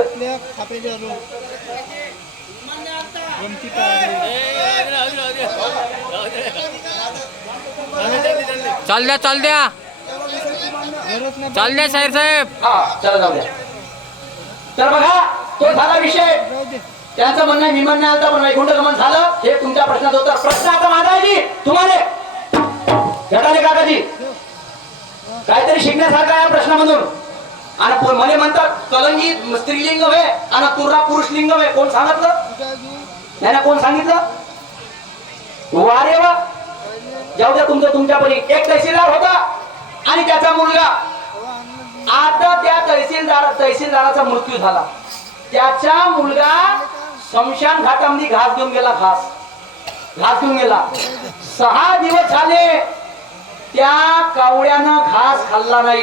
आपल्या खापेचे आलो गमती चाल द्या चाल द्या चाल द्या साहेब साहेब. हा चला जाऊ द्या. तर बघा तो झाला विषय. त्यांचं म्हणणं आहे, मी म्हणणं आलता पण वैकुंठ गमन झालं. हे तुमच्या प्रश्नाचं उत्तर. प्रश्न आता माझा तुम्हाला. घटाले काकाजी काहीतरी शिकण्यासारखं या प्रश्नामधून. आणि म्हणे म्हणतात कलंगी स्त्रीलिंग वे आणि तुर्रा पुरुष लिंग आहे. कोण सांगितलं? नाही कोण सांगितलं? वा रे वा. जाऊ द्या तुमचं तुमच्यापणी एक तहसीलदार होता आणि त्याचा मुलगा. आता त्या तहसीलदार तहसीलदाराचा मृत्यू झाला. त्याचा मुलगा शमशान घाटामध्ये घास घेऊन गेला घास. घास घेऊन गेला. सहा दिवस झाले त्या कावळ्यानं घास खाल्ला नाही.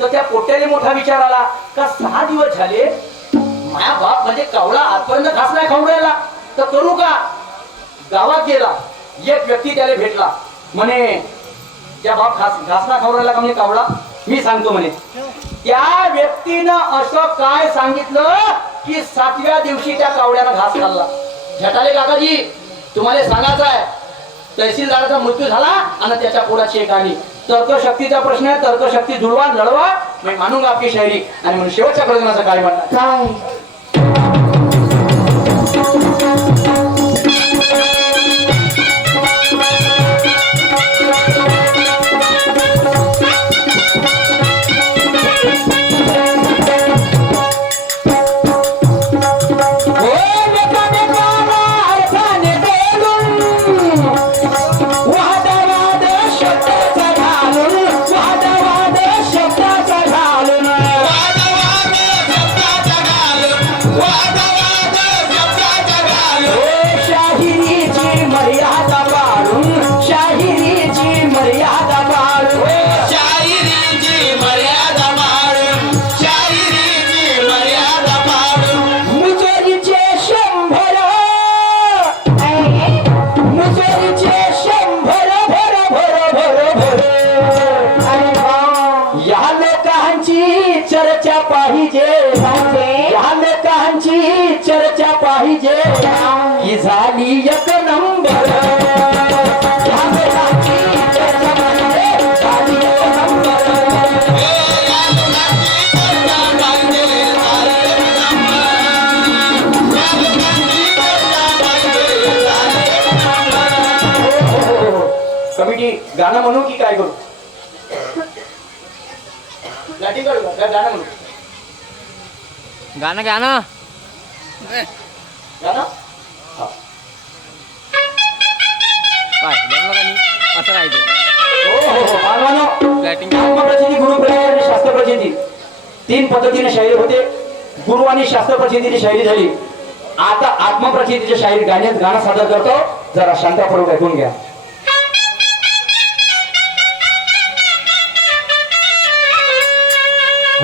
तर त्या पोट्याने मोठा विचार आला का सहा दिवस झाले माया बाप म्हणजे कावळा आजपर्यंत घास नाही खाऊन राहिला तर करू का? गावात गेला एक व्यक्ती त्याला भेटला म्हणे त्या बाप घास घास ना खाऊन राहिला का म्हणजे कावळा? मी सांगतो म्हणे. त्या व्यक्तीनं असं काय सांगितलं की सातव्या दिवशी त्या कावड्यानं घास खाल्ला. झटाले काकाजी तुम्हाला सांगायचं आहे तहसीलदाराचा मृत्यू झाला आणि त्याच्या पोराची एक आणि तर्कशक्तीचा प्रश्न आहे तर्कशक्ती जुळवा लढवा. मी मानूंगा आपली शायरी आणि म्हणून शेवटच्या प्रश्नाचं काय म्हणणार? काय कमिटी गाणं म्हणू की काय करू? काढू का? का गाणं म्हणू. गाणं ना गाणं? हा. काय जमलं का नाही असं राहायचं हो हो हो. मानवानो. आत्मप्रचिती गुरुप्रचिती आणि शास्त्रप्रचिती. तीन पद्धतीने शाहीर होते. गुरु आणि शास्त्रप्रचितीची शायरी झाली. आता आत्मप्रचितीची शाहीर गाण्यात गाणं सादर करतो. जरा शांतापूर्वक ऐकून घ्या.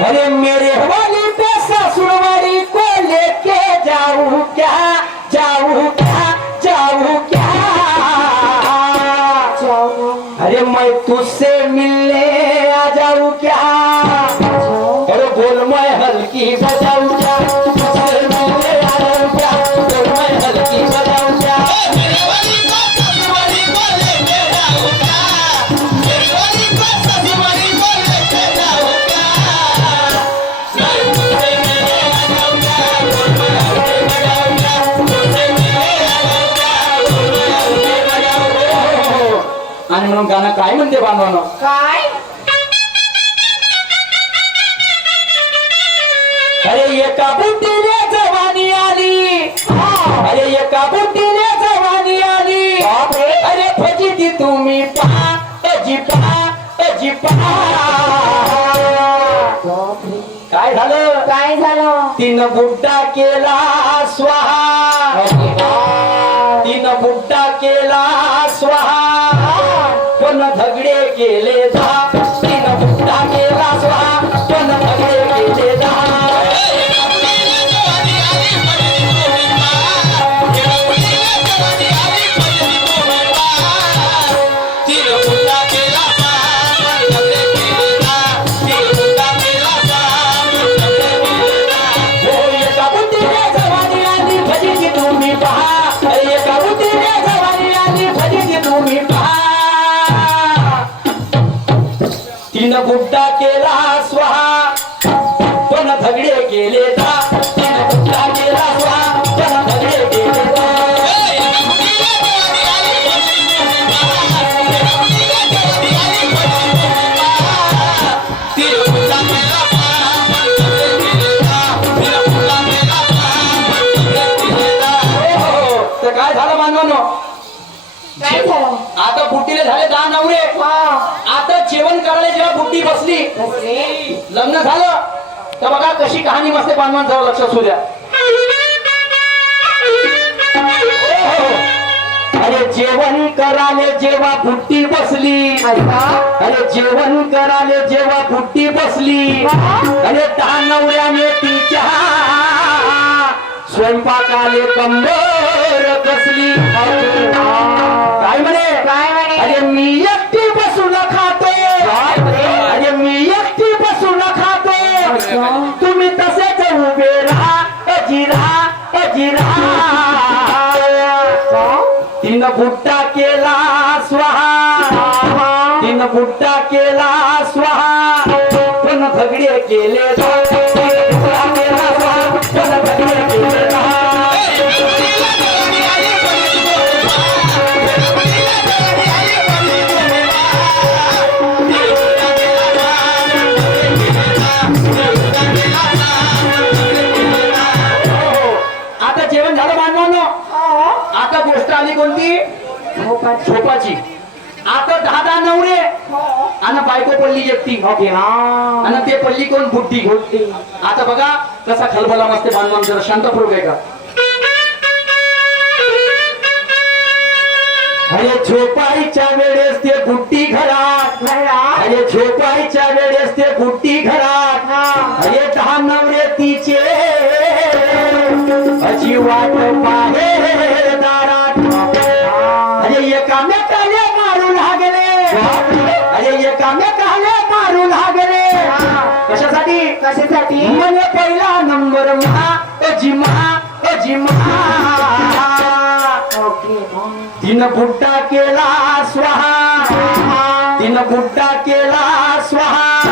अरे मेरे वाली पे ससुरवारी को लेके जाऊं क्या? जाऊं क्या? जाऊं क्या? अरे मैं तुझसे आणि म्हणून गाणं काय म्हणते बांधवानं काय? अरे एका बुट्टीने जवानी आली. अरे एका बुट्टीने जवानी आली. अरे फजिती तुम्ही पहा अजी पहा अजी पहा काय झालं? काय झालं? तीन बुड्डा केला स्वाहा. तिनं बुड्डा केला स्वाहा. पण झगडे केले दा काय झालं? आता बुट्टीले झाले दहा नवरे. आता जेवण करायला जेव्हा बुट्टी बसली लग्न झालं तर बघा कशी कहाणी मस्त बांधवान जरा लक्ष असू द्या. अरे जेवण कराले जेव्हा बुट्टी बसली अरे जेवण कराले जेव्हा बुट्टी बसली अरे दहा नवऱ्याने तिच्या स्वयंपाकाले कंबर कसली. अरे मी एकटी बसून खाते. अरे मी एकटी बसून खाते. तुम्ही तसेच उभे राहा अजी राहा अजी राहा तिनं बुट्टा केला स्वाहा. तिनं बुट्टा केला स्वाहा. पण झगडे केले आली कोणती? झोपाची. आता दहा दहा नवरे आणि बायको पडली एकटी. आणि ते पडली कोण? बुद्धी आता बघा कसा खलबला मस्त बांधवान जरा शांतपूर्वक आहे का? अरे झोपाईच्या वेळेस ते बुट्टी घरात. अरे झोपाईच्या वेळेस ते बुट्टी घरात. अरे दहा नवरे तिचे. वाट म्हणे पहिला नंबर महा अजी महा अजी महा. तिनं बुड्डा केला स्वाहा. तिनं बुड्डा केला स्वाहा.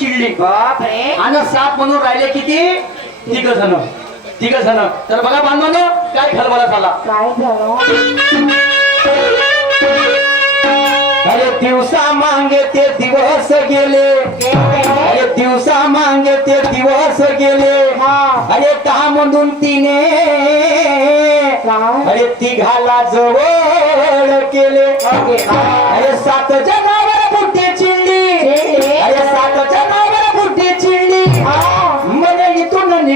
चिडली. बापरे. आणि सात म्हणून राहिले किती? तिघ जण. तिघ जण. तर बघा बांधवानो काय खलबला झाला काय अरे दिवसा मांगे ते दिवस गेले. अरे दिवसा मांगे ते दिवस गेले. अरे दहा म्हणून तिने अरे तिघाला जवळ केले. अरे सात जणावर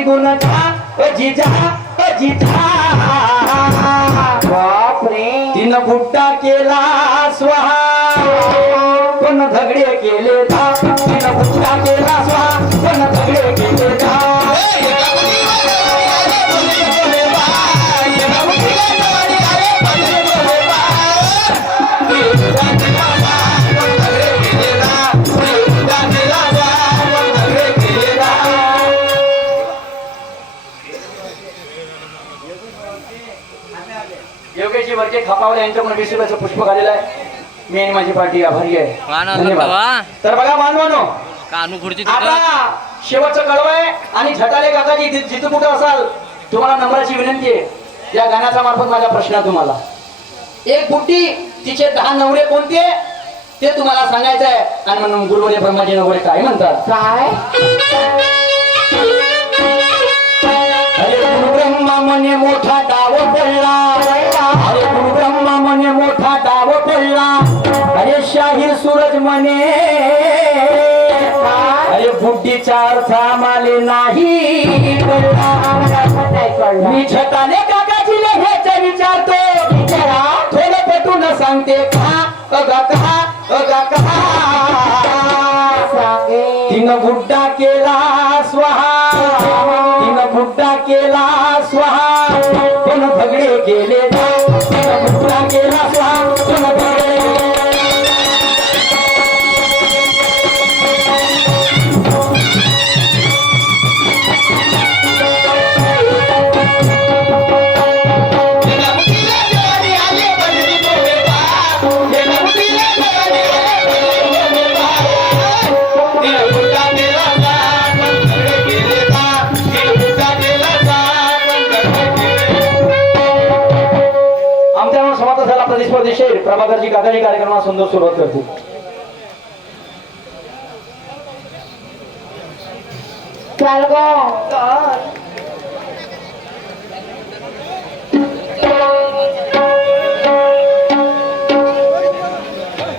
निघून जा जिजा जा बापरे. तिनं बुट्टा यांच्याकडून वीस रुपयाचं पुष्प आलेलं आहे. मी आणि माझी पार्टी आभारी आहे. धन्यवाद. तर बघा मानवानो कानू खुर्ची आता शेवटचं कळव आहे आणि झटाले काकाजी जि- जिथं कुठं असाल तुम्हाला नम्राची विनंती आहे. या गाण्याचा मार्फत माझा प्रश्न आहे तुम्हाला. एक बुट्टी तिचे दहा नवरे कोणते? ते तुम्हाला सांगायचं आहे. आणि म्हणून गुरुवरे ब्रह्माजी नवरे काय म्हणतात? काय? रताने काकाजीला ह्याच्या विचारतो विचारा थोडं पटून सांगते कहा अगा कहा अगा कहा. तिनं बुड्डा केला स्वाहा. तिनं बुड्डा केला स्वाहा. पण फगडे गेले शेर प्रभाकरची काकाजी कार्यक्रमाला सुंदर सुरुवात करते चाल गो चाल